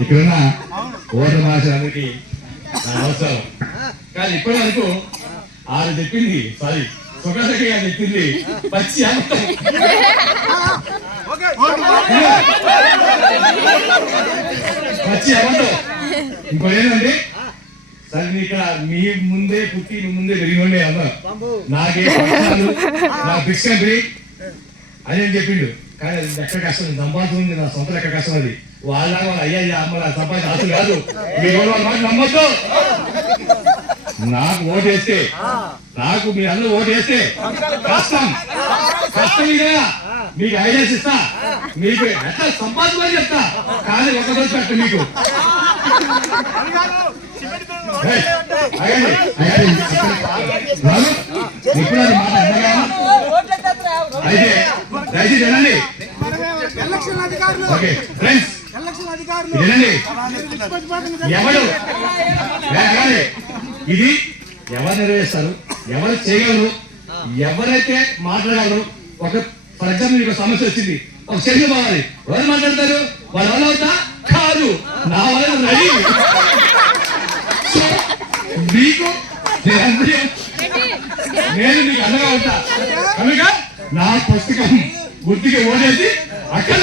ఇక్కడున్న ఓటర్ మాసానికి అవసరం కానీ ఇప్పటి వరకు ఆరు చెప్పింది సారీ సుఖాసకి చెప్పింది పచ్చి అబద్ధం. పచ్చి అబద్ధం. ఇంకోటి ఏంటంటే సరే ఇక్కడ మీ ముందే పుట్టి మీ ముందే పెరిగి అమ్మ నాకే నా బిక్సండ్రి అని చెప్పిండు. కానీ అది ఎక్కడ కష్టం సంపాదించింది నా సొంత ఎక్కడ కష్టం అది. వాళ్ళ అయ్యా అమ్మ సంపాదించిన ఆశలు కాదు. మీ వాళ్ళ మాట నమ్మొద్దు. నాకు ఓటేస్తే నాకు మీ అందరూ ఓటేస్తే కష్టం ఇదే మీకు ఐడియాస్ ఇస్తా, మీకు ఎట్లా సంపాదించమని చెప్తా. కానీ ఒక రోజు పెట్ట మీకు ఇప్పుడు అది మాట అయితే దయచేసి వినండి. ఓకే ఫ్రెండ్స్ వినండి. ఎవరు ఇది ఎవరు నెరవేరుస్తారు, ఎవరు చేయగలరు, ఎవరైతే మాట్లాడగలరు. ఒక ఫర్ ఎగ్జాంపుల్ మీకు సమస్య వచ్చింది, ఒక చర్య పోవాలి, ఎవరు మాట్లాడతారు? వాళ్ళ వల్ల అవుతా కాదు, నా వల్ల రెడీ. మీకు నేను మీకు అండగా ఉంటా కనుక నా పుస్తకం గుర్తుకి ఓడేసి అక్కడ